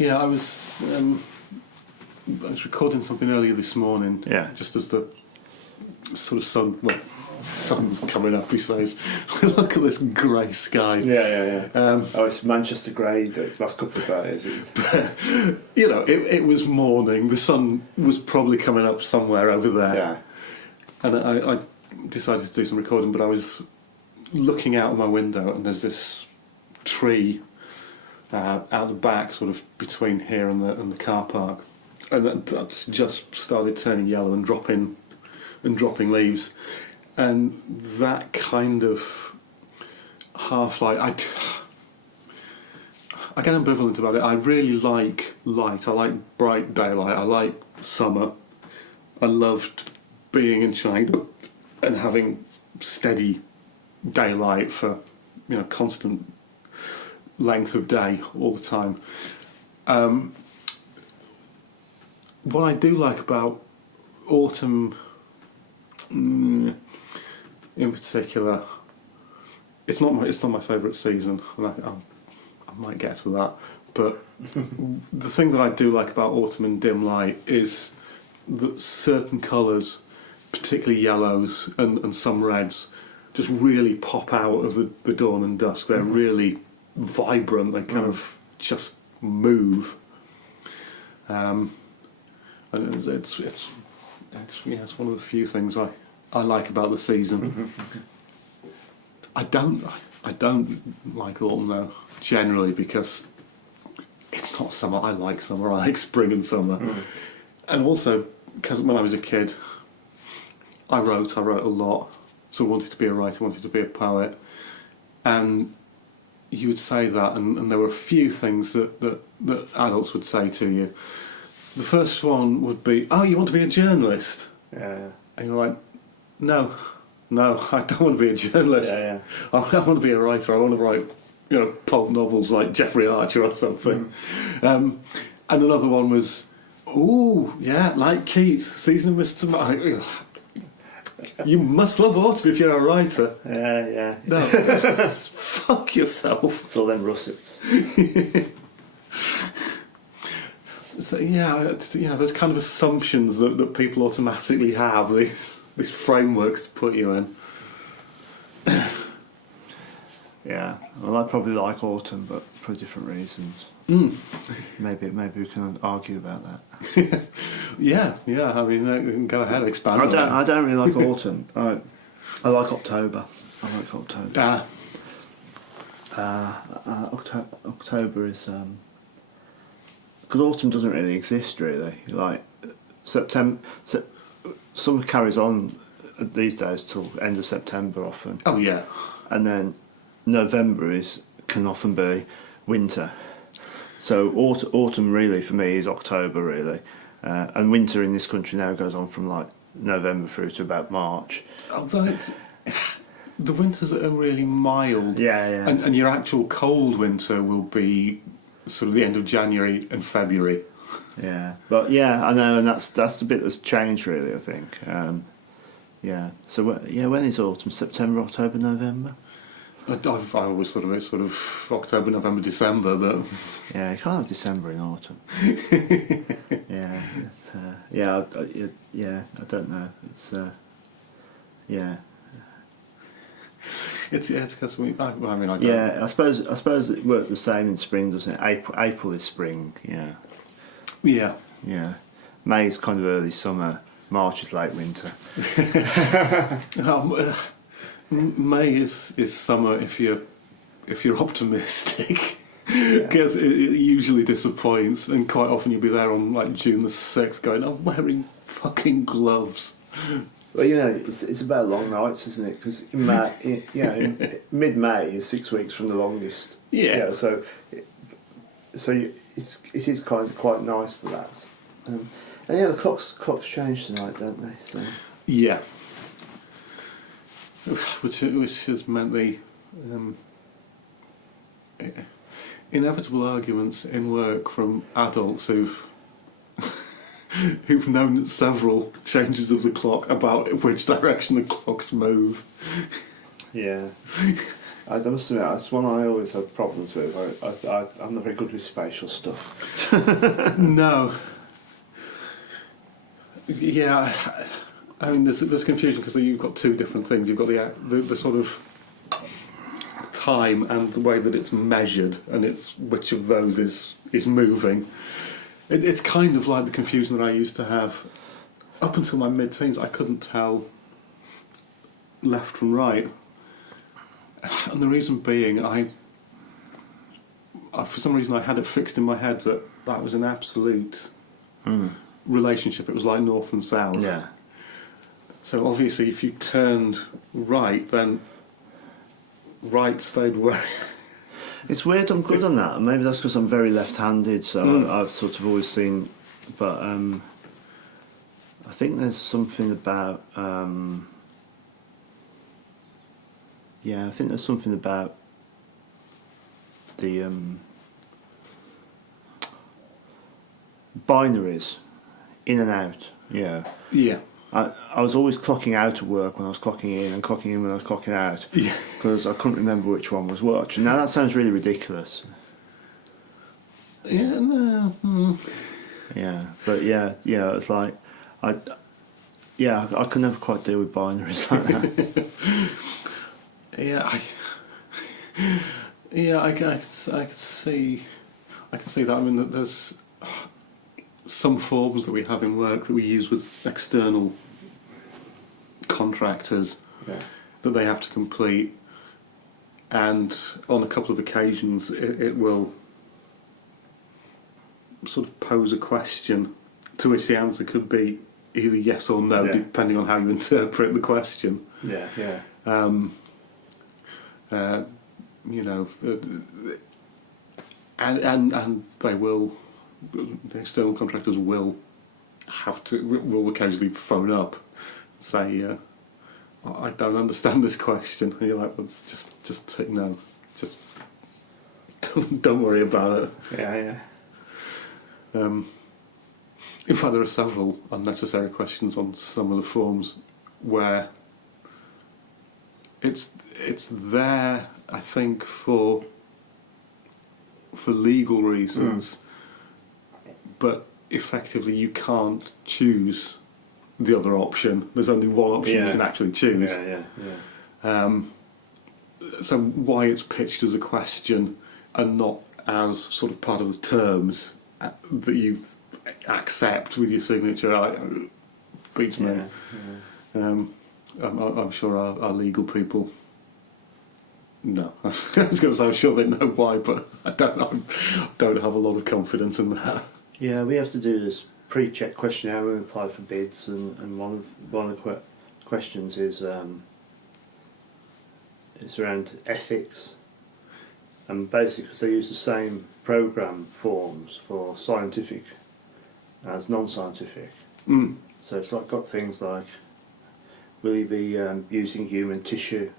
Yeah, I was recording something earlier this morning. Yeah. Just as the sort of sun's coming up, he says, "Look at this grey sky." Yeah. It's Manchester grey the last couple of days. But, it was morning. The sun was probably coming up somewhere over there. Yeah. And I decided to do some recording, but I was looking out of my window, and there's this tree out the back, sort of between here and the car park, and that's just started turning yellow and dropping leaves, and that kind of half light. I get ambivalent about it. I really like light. I like bright daylight. I like summer. I loved being inside and having steady daylight for constant length of day all the time. What I do like about autumn in particular, it's not my favourite season, and I might get to that, but the thing that I do like about autumn in dim light is that certain colours, particularly yellows and some reds, just really pop out of the dawn and dusk. They're really vibrant. They kind of just move. And it's one of the few things I like about the season. I don't like autumn though, generally, because it's not summer. I like summer. I like spring and summer. And also because when I was a kid, I wrote a lot. So I wanted to be a writer, wanted to be a poet, and you would say that, and there were a few things that adults would say to you. The first one would be, "Oh, you want to be a journalist?" Yeah. And you're like, No, I don't want to be a journalist. Yeah. I want to be a writer. I want to write, pulp novels like Jeffrey Archer or something. And another one was, "Ooh, yeah, like Keats, Season of Mist." You must love autumn if you're a writer. Yeah. No, fuck yourself. It's all them russets. So there's kind of assumptions that people automatically have, these frameworks to put you in. Yeah, well, I probably like autumn, but for different reasons. Maybe we can argue about that. Yeah. I mean, go ahead, expand. I don't really like autumn. I like October. October is because autumn doesn't really exist really. Like September, summer carries on these days till end of September often. Oh yeah, and then November can often be winter. So autumn really for me is October really, and winter in this country now goes on from like November through to about March. Although the winters are really mild. Yeah. And your actual cold winter will be sort of the end of January and February. Yeah, but yeah, I know, and that's the bit that's changed really. I think. Yeah. So when is autumn? September, October, November. I always thought of it sort of October, November, December, but yeah, you can't have December in autumn. I don't know. It's It's because I don't. Yeah, I suppose it works the same in spring, doesn't it? April is spring. Yeah. May is kind of early summer. March is late winter. May is summer if you're optimistic, because it usually disappoints, and quite often you'll be there on like June the 6th going, "I'm wearing fucking gloves." Well, it's about long nights, isn't it? Because mid-May is 6 weeks from the longest. Yeah. So it is kind of quite nice for that. And the clocks change tonight, don't they? So yeah. Which has meant the inevitable arguments in work from adults who've known several changes of the clock about which direction the clocks move. Yeah. I must admit, that's one I always have problems with. I'm not very good with spatial stuff. No. Yeah, I mean, there's confusion because you've got two different things. You've got the sort of time and the way that it's measured, and it's which of those is moving. It's kind of like the confusion that I used to have up until my mid-teens. I couldn't tell left from right, and the reason being, I for some reason I had it fixed in my head that was an absolute relationship. It was like north and south. Yeah. So obviously, if you turned right, then right stayed where. It's weird. I'm good on that. Maybe that's because I'm very left-handed, so I've sort of always seen. But I think there's something about. Yeah, I think there's something about the binaries, in and out. Yeah. Yeah. I was always clocking out of work when I was clocking in, and clocking in when I was clocking out. Yeah. Because I couldn't remember which one was which. Now that sounds really ridiculous. Yeah. No. Yeah, but yeah, it's like I can never quite deal with binaries like that. I can see that. I mean, there's some forms that we have in work that we use with external contractors that they have to complete, and on a couple of occasions it will sort of pose a question to which the answer could be either yes or no, depending on how you interpret the question. You know, and they will. The external contractors will occasionally phone up, say, "I don't understand this question," and you're like, "Well, just no, just don't worry about it." In fact, there are several unnecessary questions on some of the forms where it's there, I think, for legal reasons, but effectively you can't choose the other option. There's only one option you can actually choose. So why it's pitched as a question and not as sort of part of the terms that you accept with your signature, beats me. I'm sure our legal people. No, I was going to say I'm sure they know why, but I don't have a lot of confidence in that. Yeah, we have to do this pre-check questionnaire when we apply for bids, and one of the questions is it's around ethics, and basically because they use the same program forms for scientific as non-scientific. So it's like got things like, will you be using human tissue?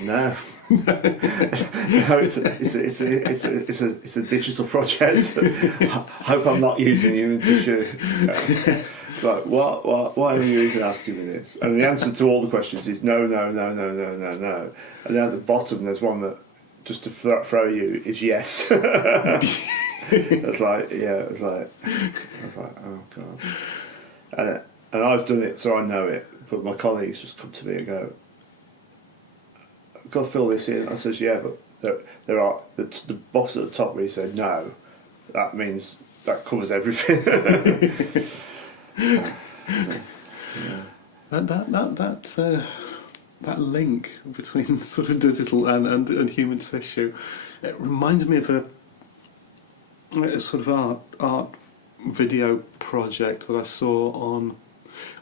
No. No, it's a digital project. Hope I'm not using human tissue. It's like, why are you even asking me this? And the answer to all the questions is no. And then at the bottom there's one that, just to throw you, is yes. It's like, oh god. And I've done it, so I know it. But my colleagues just come to me and go, I've got to fill this in. I says, yeah, but there are the box at the top where you say no. That means that covers everything. That link between sort of digital and human tissue, it reminds me of a sort of art video project that I saw on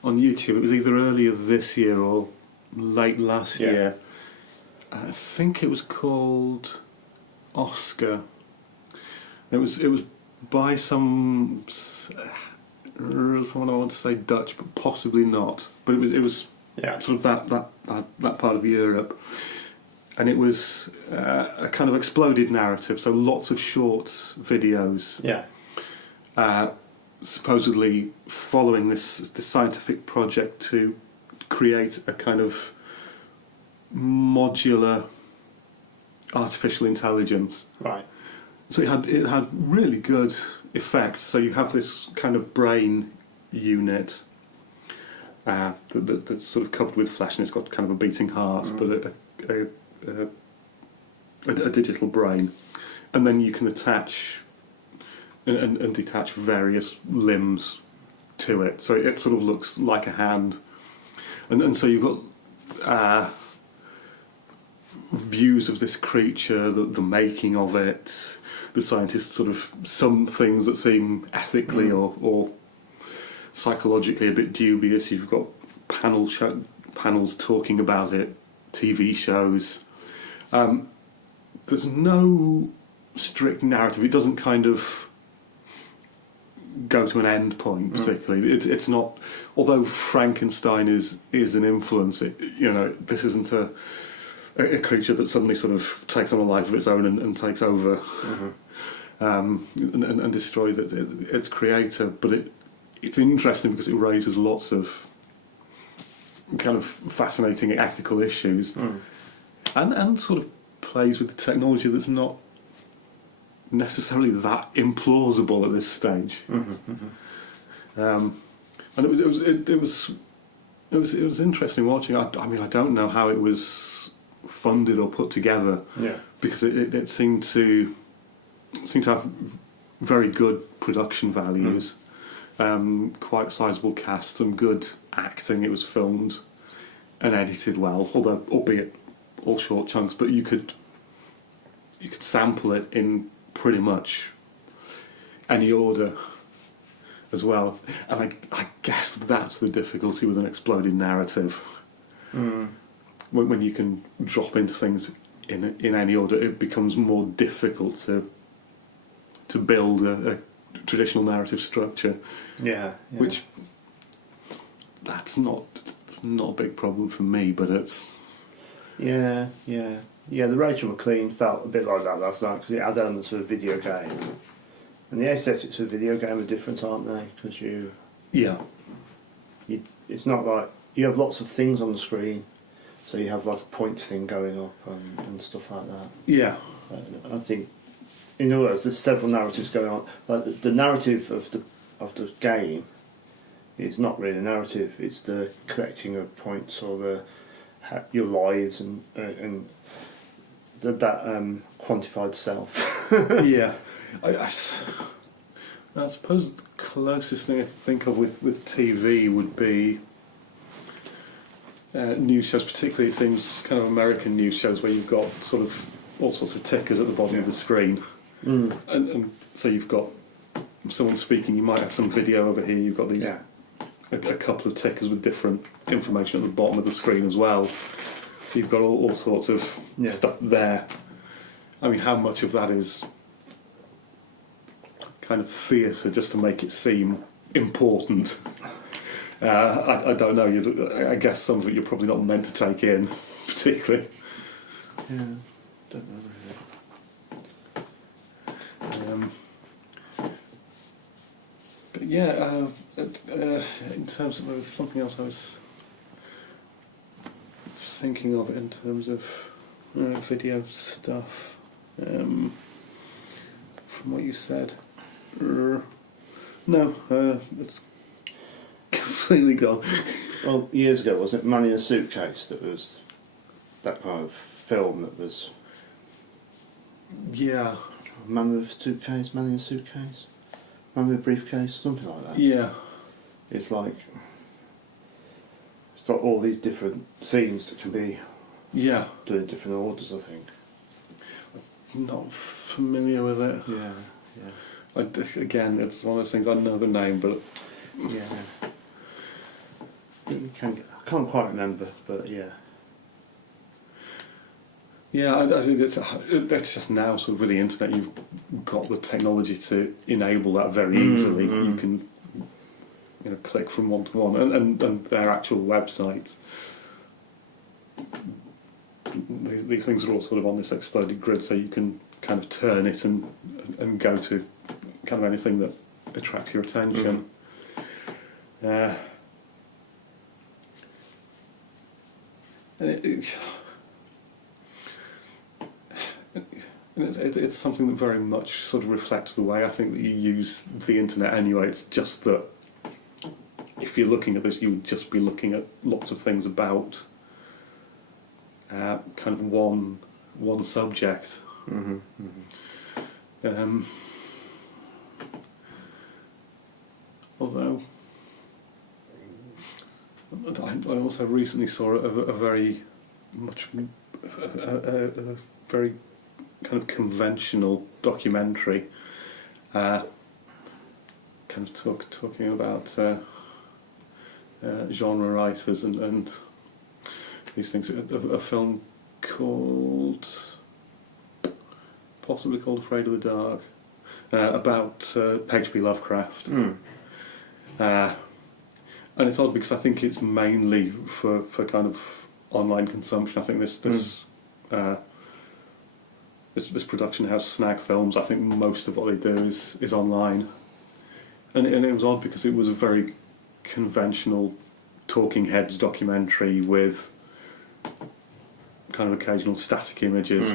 YouTube. It was either earlier this year or late last year. I think it was called Oscar. It was by someone I want to say Dutch, but possibly not. But it was sort of that part of Europe, and it was a kind of exploded narrative. So lots of short videos. Supposedly following this scientific project to create a kind of modular artificial intelligence. Right. So it had really good effects. So you have this kind of brain unit that's sort of covered with flesh, and it's got kind of a beating heart, but a digital brain, and then you can attach and detach various limbs to it. So it sort of looks like a hand, and so you've got views of this creature, the making of it. The scientists sort of some things that seem ethically or psychologically a bit dubious. You've got panels talking about it, TV shows. There's no strict narrative. It doesn't kind of go to an end point particularly. It's not. Although Frankenstein is an influence, this isn't a creature that suddenly sort of takes on a life of its own and takes over and destroys its creator. But it's interesting because it raises lots of kind of fascinating ethical issues and sort of plays with the technology that's not necessarily that implausible at this stage. And it was interesting watching. I mean, I don't know how it was funded or put together, because it seemed to have very good production values, quite sizable cast, some good acting. It was filmed and edited well, although albeit all short chunks. But you could sample it in pretty much any order as well. And I guess that's the difficulty with an exploded narrative. When you can drop into things in any order, it becomes more difficult to build a traditional narrative structure. Which it's not a big problem for me, but it's The Rachel McLean felt a bit like that last night because it had elements of a video game, and the aesthetics of a video game are different, aren't they? Because it's not like you have lots of things on the screen. So you have like a point thing going up and stuff like that. I think, in other words, there's several narratives going on. Like the narrative of the game is not really a narrative. It's the collecting of points or your lives and that quantified self. I suppose the closest thing I think of with TV would be news shows, particularly it seems kind of American news shows where you've got sort of all sorts of tickers at the bottom of the screen, and so you've got someone speaking. You might have some video over here. You've got these a couple of tickers with different information at the bottom of the screen as well. So you've got all sorts of stuff there. I mean, how much of that is kind of theatre just to make it seem important? I don't know. I guess some of it you're probably not meant to take in, particularly. Don't know really. But in terms of something else I was thinking of in terms of video stuff, from what you said, it's completely gone. Well, years ago, wasn't it Man in a Suitcase that was that kind of film that was... Man with a suitcase, Man in a Suitcase? Man with a briefcase, something like that. It's like... It's got all these different scenes that can be done in different orders, I think. Not familiar with it. Again, it's one of those things, I know the name, but... I can't quite remember, but I think it's just now, sort of with the internet, you've got the technology to enable that very easily. You can click from one to one, and their actual websites. These things are all sort of on this exploded grid, so you can kind of turn it and go to kind of anything that attracts your attention. And it's something that very much sort of reflects the way I think that you use the internet anyway. It's just that if you're looking at this, you would just be looking at lots of things about kind of one subject. Mm-hmm. Mm-hmm. Although I also recently saw a very much a very kind of conventional documentary, kind of talking about genre writers and these things. A film possibly called Afraid of the Dark, about H.P. Lovecraft. Mm. And it's odd because I think it's mainly for kind of online consumption. I think this production house, Snag Films, I think most of what they do is online. And it was odd because it was a very conventional talking heads documentary with kind of occasional static images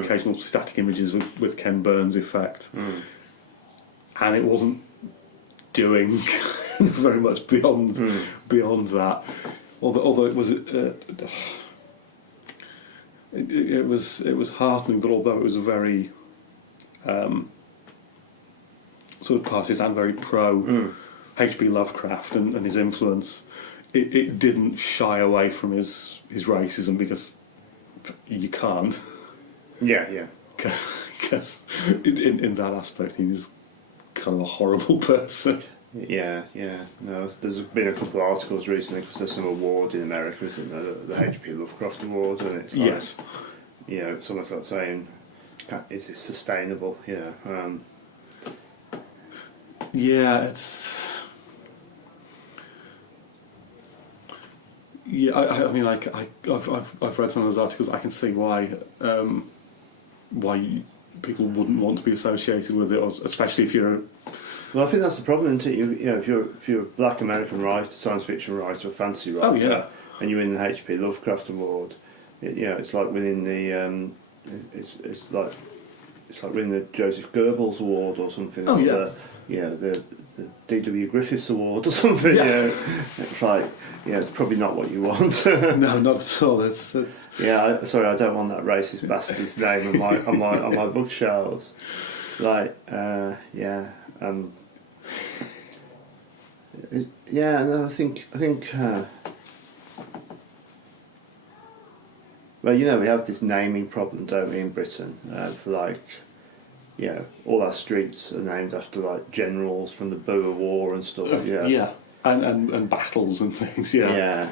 with Ken Burns effect. Mm. And it wasn't doing very much beyond that. Although it was it was heartening, but although it was a very sort of partisan, very pro H.P. Lovecraft and his influence, it didn't shy away from his racism, because you can't. Yeah. Because in that aspect, he was kind of a horrible person. Yeah. No, there's been a couple of articles recently, because there's some award in America, isn't there? The H.P. Lovecraft Award, and it's like, Yes. You know, it's almost like saying, is it sustainable? You know. Yeah, it's. Yeah, I mean, I've read some of those articles. I can see why people wouldn't want to be associated with it, or especially if you're. Well, I think that's the problem, isn't it? You know, if you're a Black American writer, science fiction writer, a fantasy writer, Oh, yeah. and you win the H.P. Lovecraft Award, it's like winning the it's like winning the Joseph Goebbels Award or something. Oh, yeah. The D.W. Griffiths Award or something. Yeah. You know? It's like, it's probably not what you want. No, not at all. It's... Yeah, sorry, I don't want that racist bastard's name on my bookshelves. Like, no, I think. Well, we have this naming problem, don't we, in Britain? For all our streets are named after like generals from the Boer War and stuff. And battles and things. Yeah,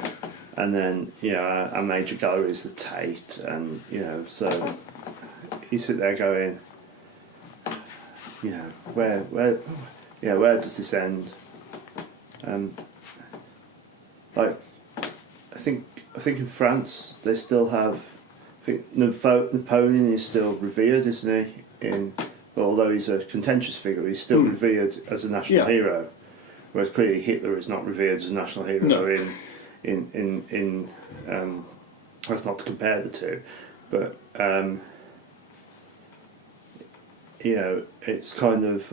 and then our major gallery is the Tate, and so you sit there going, where does this end? I think in France they still have. I think Napoleon is still revered, isn't he? Although he's a contentious figure, he's still revered as a national hero. Whereas clearly Hitler is not revered as a national hero. No. In that's not to compare the two, but it's kind of.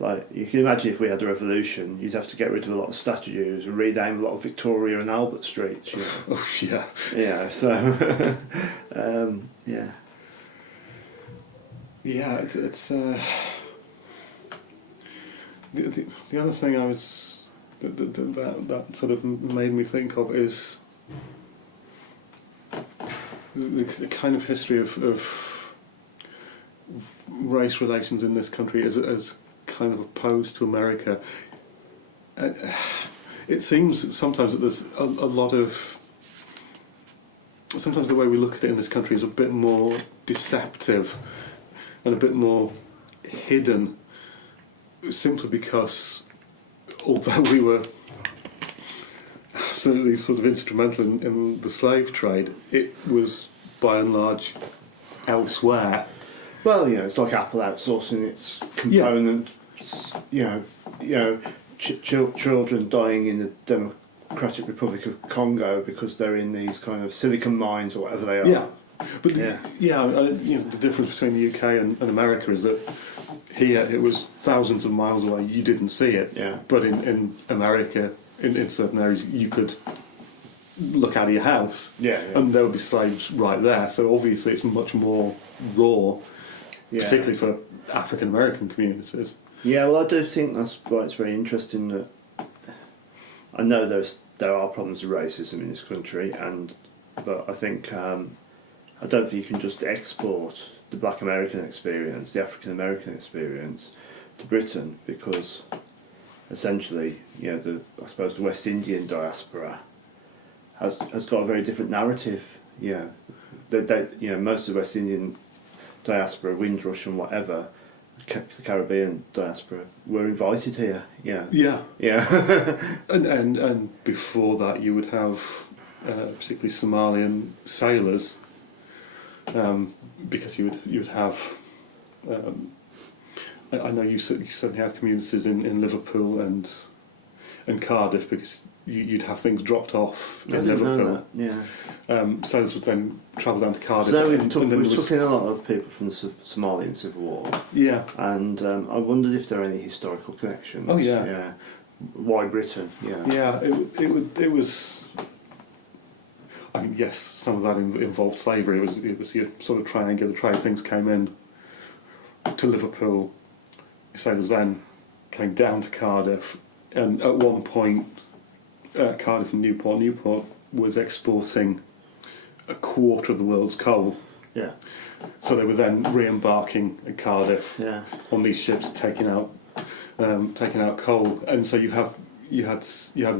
Like you can imagine if we had a revolution, you'd have to get rid of a lot of statues and rename a lot of Victoria and Albert streets. Oh, yeah. Yeah. So, yeah. Yeah, it's the other thing I was that sort of made me think of is the kind of history of race relations in this country as kind of opposed to America. It seems sometimes that there's a lot of. Sometimes the way we look at it in this country is a bit more deceptive and a bit more hidden, simply because although we were absolutely sort of instrumental in the slave trade, it was by and large elsewhere. Well, it's like Apple outsourcing its components. Children dying in the Democratic Republic of Congo because they're in these kind of silicon mines or whatever they are. Yeah, but Yeah. the difference between the UK and America is that here it was thousands of miles away. You didn't see it. Yeah. But in America, in certain areas, you could look out of your house. Yeah. And there would be slaves right there. So obviously, it's much more raw, Yeah. particularly for African American communities. Yeah, well, I do think that's why it's very interesting that I know there are problems with racism in this country, but I think I don't think you can just export the Black American experience, the African American experience, to Britain, because essentially, I suppose the West Indian diaspora has got a very different narrative. Yeah, most of the West Indian diaspora, Windrush and whatever, the Caribbean diaspora, were invited here. Yeah. Yeah. and before that, you would have particularly Somalian sailors, because you would have. I know you certainly had communities in Liverpool and Cardiff, because you'd have things dropped off in Liverpool. Yeah. Sailors would then travel down to Cardiff. So now we took in a lot of people from the Somalian Civil War. Yeah. And I wondered if there are any historical connections. Oh yeah. Yeah. Why Britain? Yeah. Yeah. It was. I mean, yes, some of that involved slavery. It was your sort of triangular trade. Things came in to Liverpool. Sailors then came down to Cardiff, and at one point, Cardiff and Newport was exporting a quarter of the world's coal. Yeah. So they were then re-embarking at Cardiff on these ships, taking out coal, and so you had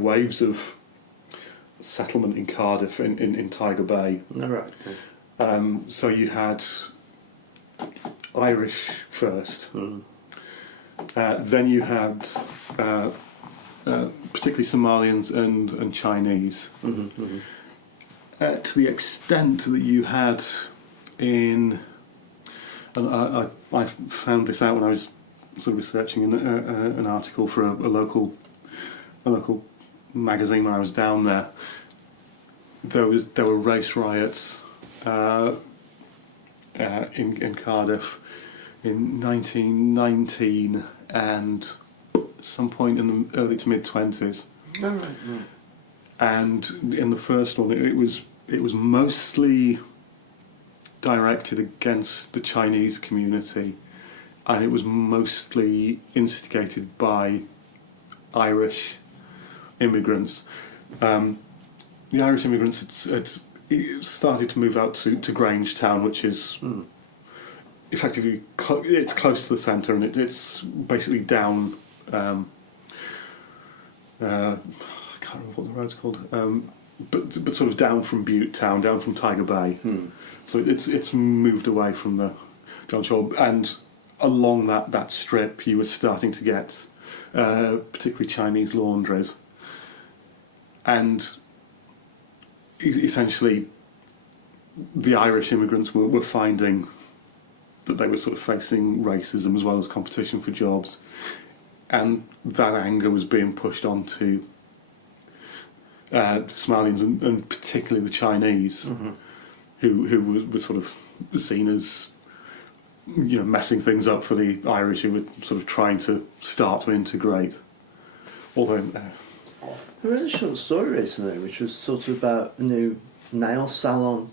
waves of settlement in Cardiff in Tiger Bay. No, right. So you had Irish first. Then you had particularly Somalians and Chinese. To the extent that you had and I found this out when I was sort of researching an article for a local magazine when I was down there. There were race riots in Cardiff in 1919 and some point in the early to mid 20s. Oh, right. And in the first one, it was mostly directed against the Chinese community, and it was mostly instigated by Irish immigrants. The Irish immigrants had started to move out to Grangetown, which is effectively it's close to the centre, and it's basically down. I can't remember what the road's called, but sort of down from Butte Town, down from Tiger Bay. So it's moved away from the John Shore, and along that strip, you were starting to get particularly Chinese laundries, and essentially the Irish immigrants were finding that they were sort of facing racism as well as competition for jobs, and that anger was being pushed onto Somalians and particularly the Chinese, who were sort of seen as messing things up for the Irish, who were sort of trying to start to integrate. Although I read a short story recently, which was sort of about a new nail salon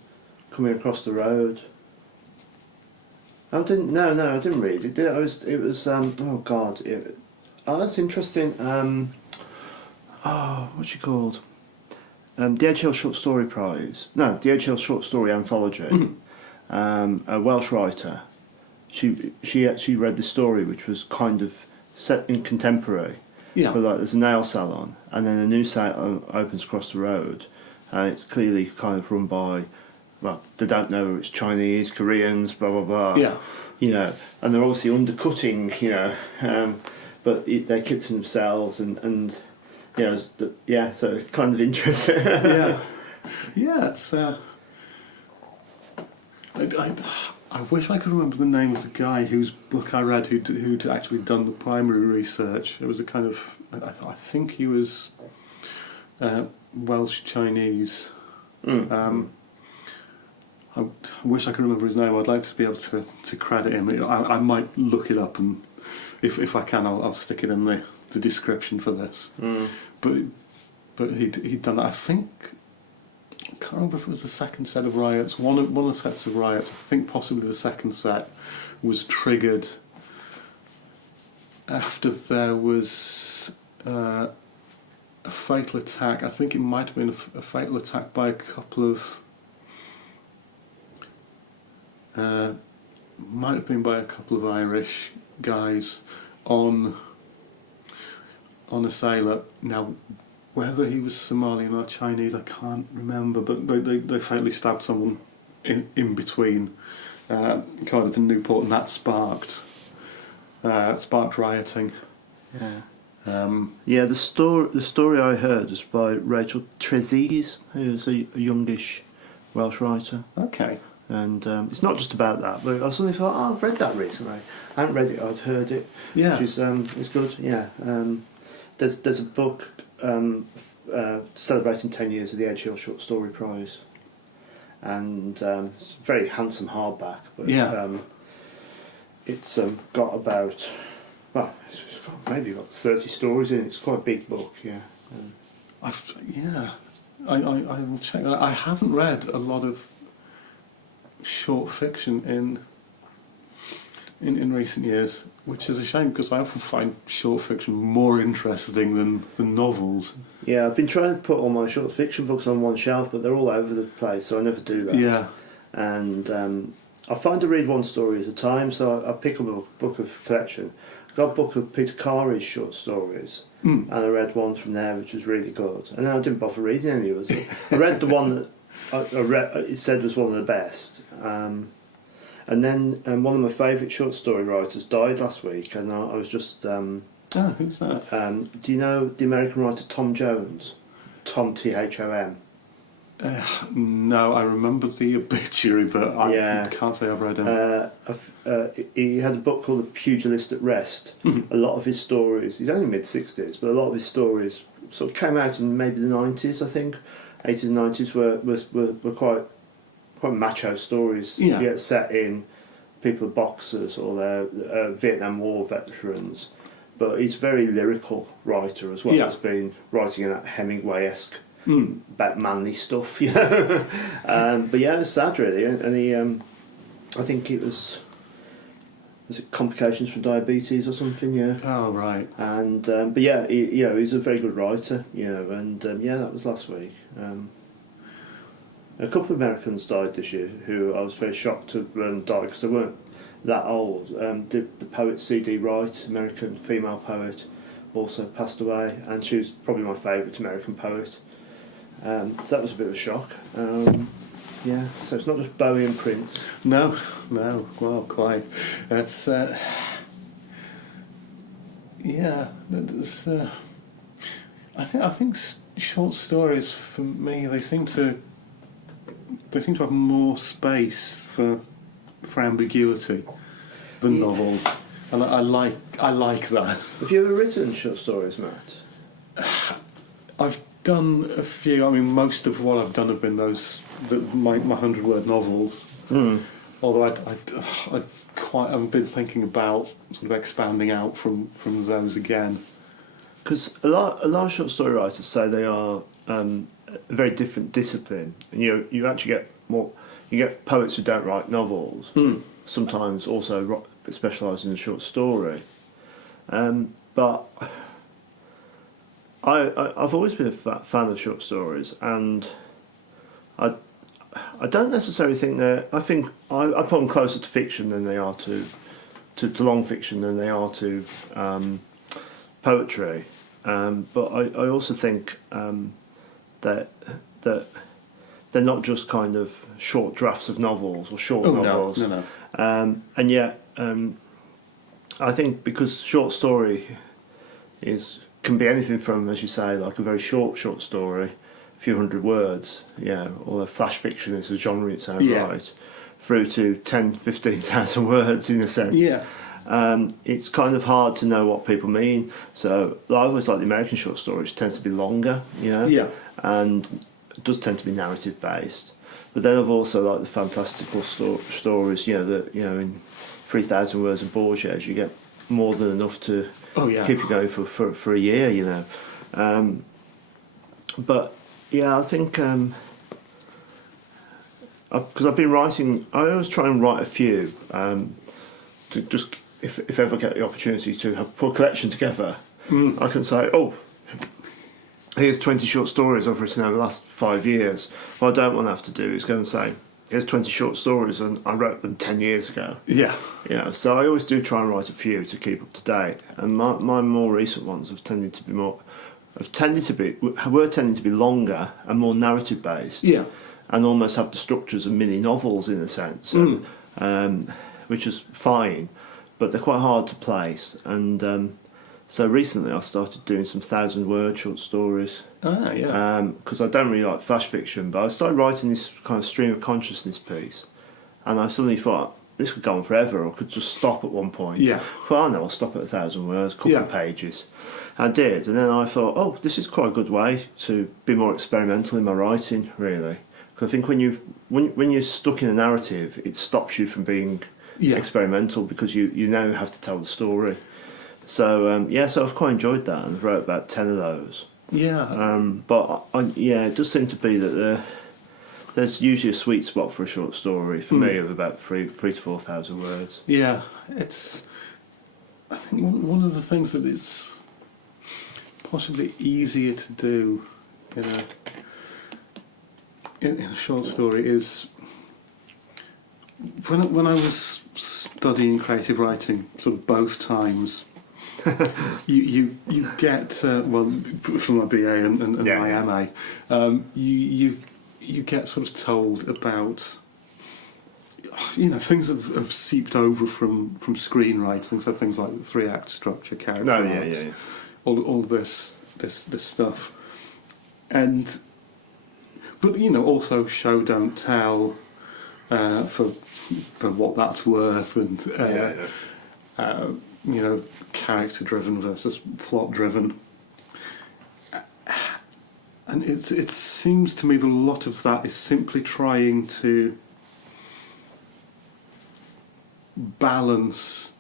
coming across the road. I didn't read it. It was oh god, that's interesting. What's it called? The HL Short Story Prize. No, the HL Short Story Anthology. A Welsh writer. She actually read the story, which was kind of set in contemporary. Yeah. But there's a nail salon, and then a new salon opens across the road, and it's clearly kind of run by, well, they don't know it's Chinese, Koreans, blah blah blah. Yeah. And they're obviously undercutting, but they keep to themselves, and so it's kind of interesting. It's. I wish I could remember the name of the guy whose book I read who'd actually done the primary research. It was a kind of I think he was Welsh Chinese. Mm. I wish I could remember his name. I'd like to be able to credit him. I might look it up, and if I can, I'll stick it in the description for this. Mm. But he'd done that. I think, I can't remember if it was the second set of riots. One of the sets of riots, I think possibly the second set, was triggered after there was a fatal attack. I think it might have been a fatal attack by a couple of Irish guys on a sailor. Now, whether he was Somalian or Chinese, I can't remember, but they fatally stabbed someone in between Cardiff and Newport, and that sparked rioting. Yeah. The story I heard was by Rachel Trezise, who's a youngish Welsh writer. Okay. And it's not just about that, but I suddenly thought, I've read that recently. I hadn't read it, I'd heard it. Yeah. Which is it's good. Yeah. There's a book celebrating 10 years of the Edge Hill Short Story Prize, and it's a very handsome hardback. But it's got about maybe got 30 stories in it. It's quite a big book. Yeah. I will check that out. I haven't read a lot of short fiction in recent years, which is a shame because I often find short fiction more interesting than novels. Yeah, I've been trying to put all my short fiction books on one shelf, but they're all over the place, so I never do that. Yeah. And I find to read one story at a time, so I pick up a book of collection. I got a book of Peter Carey's short stories, and I read one from there, which was really good. And then I didn't bother reading any of it. I read the one that I read, it said was one of the best. And then one of my favourite short story writers died last week, and I was just... who's that? Do you know the American writer Tom Jones? Tom, Thom. No, I remember the obituary, but I can't say I've read him. He had a book called The Pugilist at Rest. A lot of his stories, he's only mid-60s, but a lot of his stories sort of came out in maybe the 90s, I think. 80s and 90s were quite macho stories, set in people are boxers or they're Vietnam War veterans. But he's a very lyrical writer as well as being writing in that Hemingway-esque about manly stuff, you know. But yeah, it was sad really, and he, I think it was it complications from diabetes or something, yeah. Oh right. And but yeah, he's a very good writer, you know, and that was last week. A couple of Americans died this year who I was very shocked to learn died because they weren't that old. The poet C.D. Wright, American female poet, also passed away, and she was probably my favourite American poet. So that was a bit of a shock. So it's not just Bowie and Prince. No, well, quite. It's it's, I think short stories for me they seem to have more space for ambiguity than novels, and I like that. Have you ever written short stories, Matt? I've done a few. I mean, most of what I've done have been my 100-word novels. Although I've been thinking about sort of expanding out from those again. Because a lot of short story writers say they are a very different discipline, and you actually get more. You get poets who don't write novels. Sometimes also specialise in a short story. But I've always been a fan of short stories, and I don't necessarily think they're. I think I put them closer to fiction than they are to long fiction than they are to poetry. But I also think that they're not just kind of short drafts of novels or short novels. No. And yet, I think because short story can be anything from, as you say, like a very short story, a few hundred words, or flash fiction is a genre in its own right, through to 10,000, 15,000 words in a sense. Yeah. it's kind of hard to know what people mean. So I always like the American short stories. It tends to be longer, Yeah. and it does tend to be narrative based. But then I've also liked the fantastical stories. In 3,000 words of Borges, you get more than enough to keep you going for a year. But yeah, I think because I've been writing, I always try and write a few to just if ever get the opportunity to put a collection together, I can say, here's 20 short stories I've written over the last 5 years. What I don't want to have to do is go and say, here's 20 short stories and I wrote them 10 years ago. Yeah. So I always do try and write a few to keep up to date. And my more recent ones were tending to be longer and more narrative based. Yeah. And almost have the structures of mini novels in a sense, which is fine, but they're quite hard to place. And so recently I started doing some 1,000-word short stories. Because I don't really like flash fiction, but I started writing this kind of stream of consciousness piece, and I suddenly thought this could go on forever, or could just stop at one point. Yeah. Well, no, I'll stop at 1,000 words, a couple of pages. I did, and then I thought, this is quite a good way to be more experimental in my writing, really. Because I think when you're stuck in a narrative, it stops you from being experimental, because you now have to tell the story. So so I've quite enjoyed that, and I've wrote about 10 of those. Yeah. But it does seem to be that there's usually a sweet spot for a short story for me of about 3,000 to 4,000 words. Yeah, I think one of the things that is possibly easier to do in a short story is when I was studying creative writing, sort of both times. you get from my BA and my MA, you get sort of told about things have seeped over from screenwriting, so things like 3-act structure, character arcs, all this stuff, but also show don't tell, for what that's worth, and character driven versus plot driven, and it seems to me that a lot of that is simply trying to balance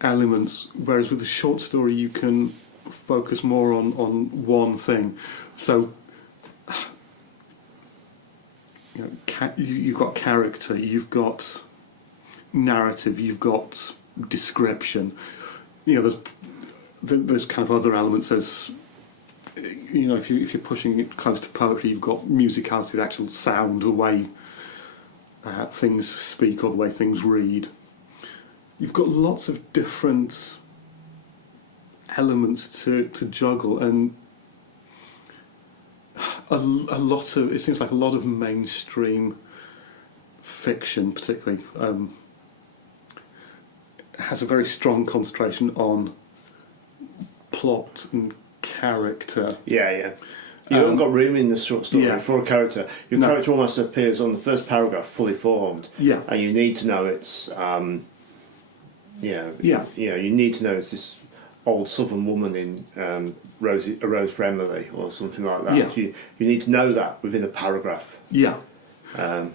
elements, whereas with a short story you can focus more on one thing. So you've got character, you've got narrative, you've got description. There's kind of other elements. There's if you're pushing it close to poetry, you've got musicality, the actual sound, the way things speak or the way things read. You've got lots of different elements to juggle, and it seems like a lot of mainstream fiction, particularly, has a very strong concentration on plot and character. You haven't got room in the short story for a character. Your character almost appears on the first paragraph, fully formed. And you need to know it's you need to know it's this old Southern woman in A Rose for Emily or something like that. You need to know that within a paragraph. I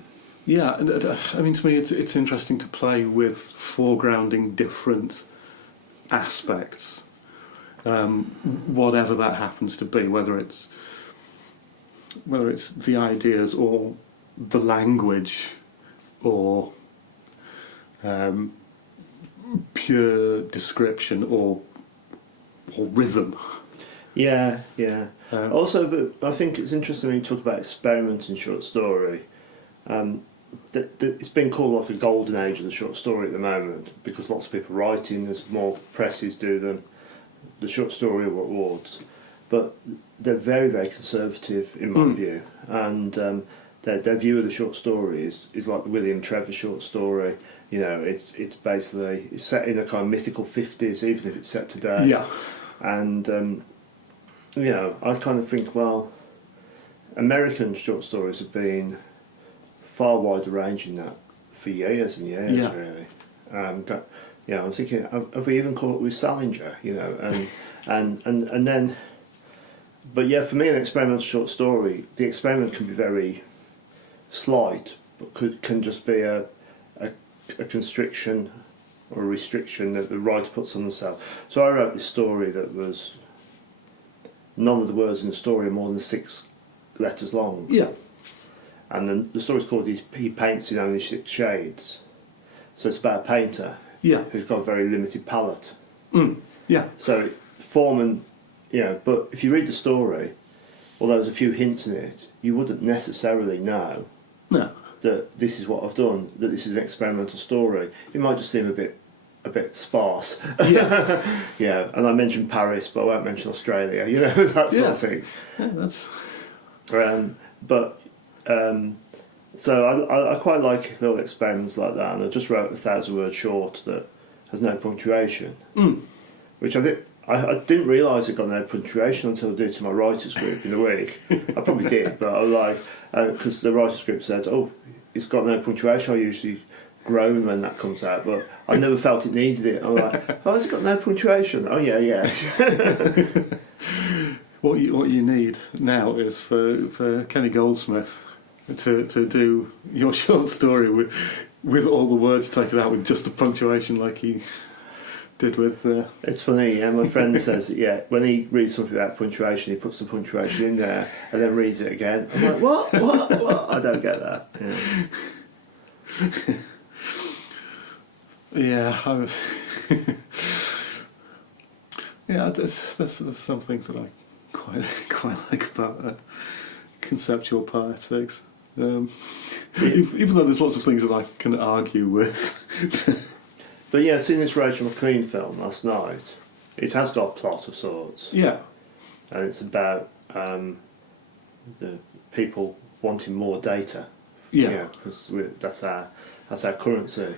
mean, to me, it's interesting to play with foregrounding different aspects, whatever that happens to be, whether it's the ideas or the language or pure description or rhythm. Also, but I think it's interesting when you talk about experiment in short story. It's been called like a golden age of the short story at the moment, because lots of people are writing, there's more presses do them, the short story awards, but they're very, very conservative in my view, and their view of the short story is like the William Trevor short story. It's basically set in a kind of mythical 50s, even if it's set today. And I kind of think, well, American short stories have been far wider ranging that for years and years, really. Yeah, I'm thinking, have we even caught up with Salinger? You know, and then, but yeah, for me, an experimental short story, the experiment can be very slight, but can just be a constriction or a restriction that the writer puts on themselves. So I wrote this story that was, none of the words in the story are more than 6 letters long. Yeah. And then the story's called He Paints in Only 6 Shades. So it's about a painter who's got a very limited palette. Yeah. So form and, you know, but if you read the story, although there's a few hints in it, you wouldn't necessarily know that this is what I've done, that this is an experimental story. It might just seem a bit sparse. Yeah. Yeah, and I mentioned Paris, but I won't mention Australia, you know, that sort of thing. Yeah, that's... So I quite like little experiments like that, and I just wrote a 1,000-word short that has no punctuation, which I didn't realise it got no punctuation until I did it to my writer's group in the week. I probably did, but I was like, because the writer's group said, "Oh, it's got no punctuation." I usually groan when that comes out, but I never felt it needed it. I'm like, "Oh, has it got no punctuation?" Oh yeah. What you need now is for Kenny Goldsmith to do your short story with all the words taken out with just the punctuation, like he did with... It's funny, yeah, my friend says that, when he reads something about punctuation, he puts the punctuation in there and then reads it again. I'm like, what? I don't get that. Yeah. There's some things that I quite like about conceptual poetics. Even though there's lots of things that I can argue with. But yeah, seeing this Rachel McQueen film last night, it has got a plot of sorts. Yeah. And it's about the people wanting more data. Yeah. Because that's our currency.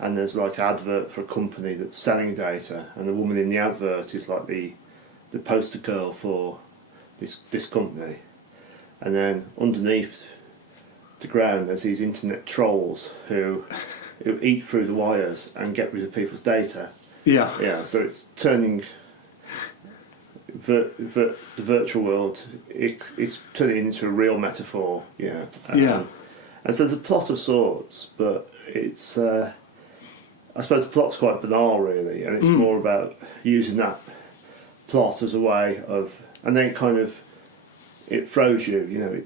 And there's like an advert for a company that's selling data, and the woman in the advert is like the poster girl for this company. And then underneath the ground there's these internet trolls who eat through the wires and get rid of people's data. Yeah, so it's turning the virtual world, it's turning it into a real metaphor, And so there's a plot of sorts, but it's... I suppose the plot's quite banal, really, and it's more about using that plot as a way of... And then it throws you,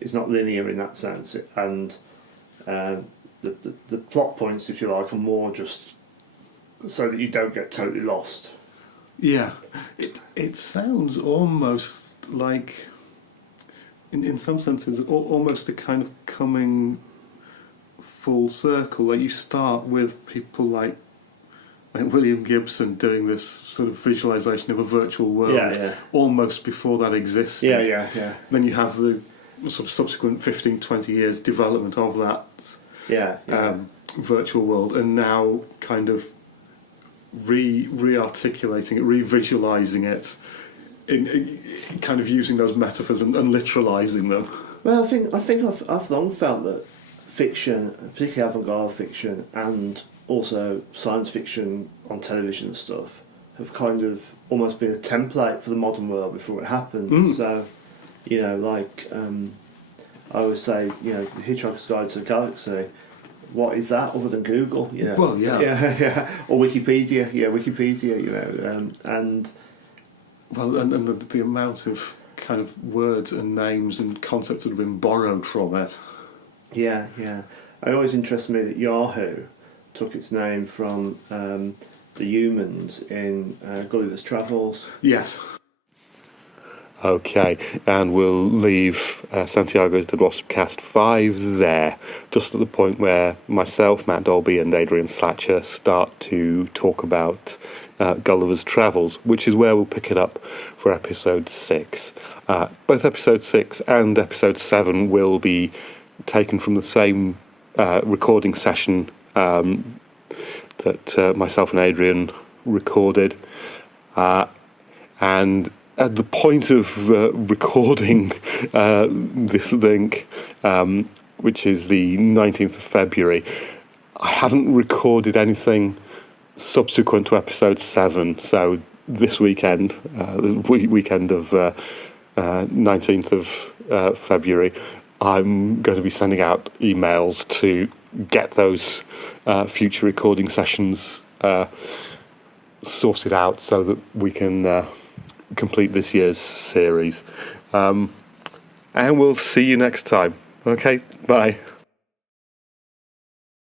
it's not linear in that sense, and the plot points, if you like, are more just so that you don't get totally lost. Yeah, it sounds almost like, in some senses, almost a kind of coming full circle. Like you start with people like William Gibson doing this sort of visualization of a virtual world, almost before that existed. Yeah. Then you have the sort of subsequent 15, 20 years development of that virtual world, and now kind of re-articulating it, re-visualizing it, in kind of using those metaphors and literalizing them. Well, I think I've long felt that fiction, particularly avant-garde fiction, and also science fiction on television and stuff, have kind of almost been a template for the modern world before it happened. So, I always say, The Hitchhiker's Guide to the Galaxy, what is that other than Google? Well, yeah. Or Wikipedia, and... Well, and the amount of kind of words and names and concepts that have been borrowed from it. Yeah. It always interests me that Yahoo took its name from the humans in Gulliver's Travels. Yes. Okay, and we'll leave Santiago's The Waspcast 5 there, just at the point where myself, Matt Dolby and Adrian Slatcher start to talk about Gulliver's Travels, which is where we'll pick it up for episode 6. Both episode 6 and episode 7 will be taken from the same recording session that myself and Adrian recorded, and at the point of recording this link, which is the 19th of February, I haven't recorded anything subsequent to episode 7. So this weekend, the weekend of 19th of February, I'm going to be sending out emails to get those future recording sessions sorted out so that we can complete this year's series. And we'll see you next time. Okay, bye.